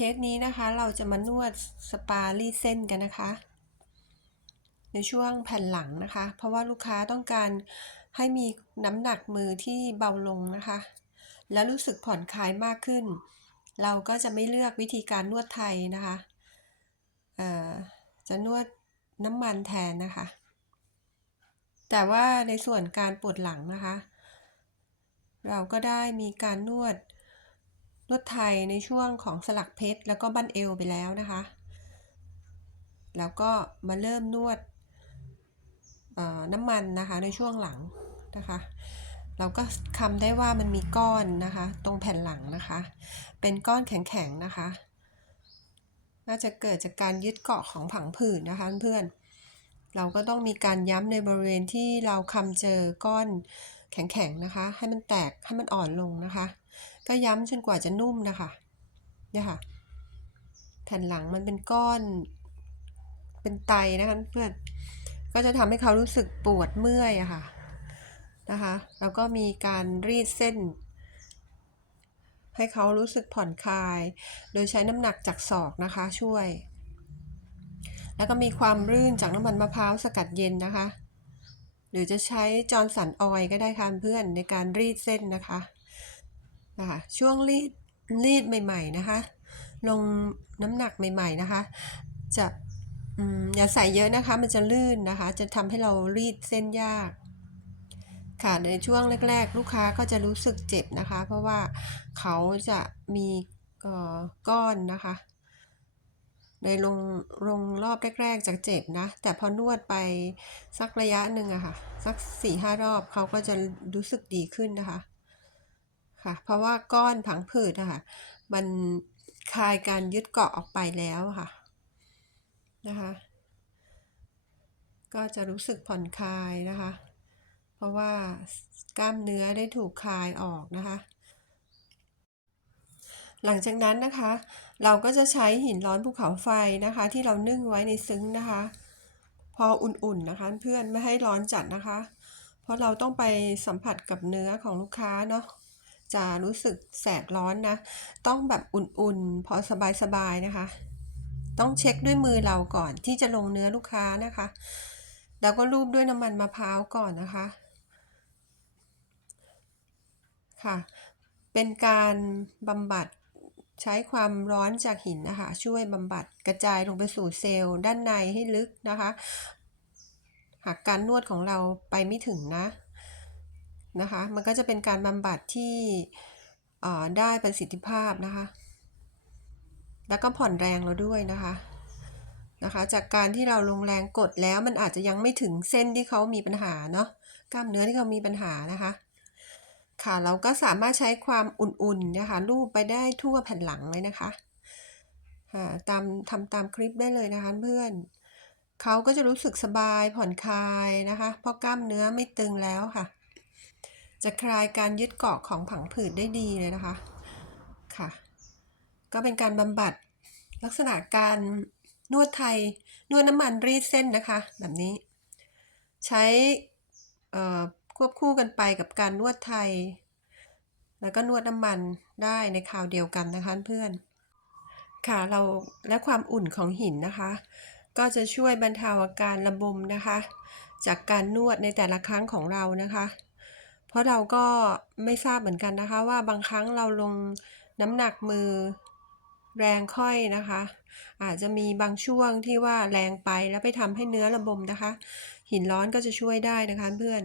เคสนี้นะคะเราจะมานวดสปารีเส้นกันนะคะ ในช่วงแผ่นหลังนะคะ เพราะว่าลูกค้าต้องการให้มีน้ำหนักมือที่เบาลงนะคะ และรู้สึกผ่อนคลายมากขึ้น เราก็จะไม่เลือกวิธีการนวดไทยนะคะจะนวดน้ำมันแทนนะคะ แต่ว่าในส่วนการปวดหลังนะคะ เราก็ได้มีการนวด นวดไทยในช่วงของสลักเพชรแล้วก็บั้นเอวไปแล้วนะคะ แล้วก็มาเริ่มนวดน้ำมันนะคะในช่วงหลังนะคะ เราก็คำได้ว่ามันมีก้อนนะคะ ตรงแผ่นหลังนะคะ เป็นก้อนแข็งๆนะคะ น่าจะเกิดจากการยึดเกาะของผังผืดนะคะเพื่อนๆเราก็ต้องมีการย้ำในบริเวณที่เราคำเจอก้อนแข็งๆนะคะ ให้มันแตกให้มันอ่อนลงนะคะ ก็ย้ำจนกว่าจะนุ่มนะคะเนี่ยค่ะแผ่นหลังมันเป็นก้อน เป็นไตนะคะเพื่อนก็จะทำให้เขารู้สึกปวดเมื่อยอะค่ะนะคะแล้วก็มีการรีดเส้น ให้เขารู้สึกผ่อนคลาย โดยใช้น้ำหนักจากศอกนะคะช่วย แล้วก็มีความรื่นจากน้ำมันมะพร้าวสกัดเย็นนะคะ หรือจะใช้จอร์นสันออยก็ได้ค่ะเพื่อนในการรีดเส้นนะคะ นะคะช่วงรีดรีดใหม่ๆนะคะ ลงน้ำหนักใหม่ ๆนะคะ จะอย่าใส่เยอะนะคะ มันจะลื่นนะคะ จะทำให้เรารีดเส้นยาก ค่ะในช่วงแรก ๆ ลูกค้าก็จะรู้สึกเจ็บนะคะ เพราะว่าเขาจะมีก้อนนะคะในลงลงรอบแรกๆจะเจ็บนะ แต่พอนวดไปสักระยะหนึ่งอะค่ะ สักสี่ห้ารอบเขาก็จะรู้สึกดีขึ้นนะคะ ค่ะ เพราะว่าก้อนผังผืดอะค่ะ มันคลายการยึดเกาะออกไปแล้วค่ะ นะคะ ก็จะรู้สึกผ่อนคลายนะคะ เพราะว่ากล้ามเนื้อได้ถูกคลายออกนะคะ หลังจากนั้นนะคะ เราก็จะใช้หินร้อนภูเขาไฟนะคะ ที่เรานึ่งไว้ในซึ้งนะคะ พออุ่นๆนะคะ เพื่อนไม่ให้ร้อนจัดนะคะ เพราะเราต้องไปสัมผัสกับเนื้อของลูกค้าเนาะ จะรู้สึกแสบร้อนนะ ต้องแบบอุ่นๆ พอสบายๆนะคะ ต้องเช็คด้วยมือเราก่อนที่จะลงเนื้อลูกค้านะคะ แล้วก็รูปด้วยน้ำมันมะพร้าวก่อนนะคะ ค่ะ เป็นการบำบัดใช้ความร้อนจากหินนะคะ ช่วยบำบัดกระจายลงไปสู่เซลล์ด้านในให้ลึกนะคะ หากการนวดของเราไปไม่ถึงนะ นะคะ มันก็จะเป็นการบำบัดที่ได้ประสิทธิภาพนะคะ แล้วก็ผ่อนแรงเราด้วยนะคะนะคะ จากการที่เราลงแรงกดแล้วมันอาจจะยังไม่ถึงเส้นที่เขามีปัญหาเนาะกล้ามเนื้อที่เขามีปัญหานะคะ ค่ะเราก็สามารถใช้ความอุ่นๆนะคะลูบไปได้ทั่วแผ่นหลังเลยนะคะค่ะตามทำตามคลิปได้เลยนะคะเพื่อนเขาก็จะรู้สึกสบายผ่อนคลายนะคะ เพราะกล้ามเนื้อไม่ตึงแล้วค่ะ จะคลายการยึดเกาะของผังผืดได้ดีเลยนะคะค่ะ ก็เป็นการบำบัดลักษณะการนวดไทย นวดน้ำมันรีดเส้นนะคะ แบบนี้ ใช้ควบคู่กันไปกับการนวดไทย แล้วก็นวดน้ำมันได้ในคราวเดียวกันนะคะเพื่อนค่ะเราและความอุ่นของหินนะคะ ก็จะช่วยบรรเทาอาการระบมนะคะ จากการนวดในแต่ละครั้งของเรานะคะ เพราะเราก็ไม่ทราบเหมือนกันนะคะว่าบางครั้งเราลงน้ำหนักมือแรงค่อยนะคะ อาจจะมีบางช่วงที่ว่าแรงไปแล้วไปทำให้เนื้อระบมนะคะ หินร้อนก็จะช่วยได้นะคะเพื่อน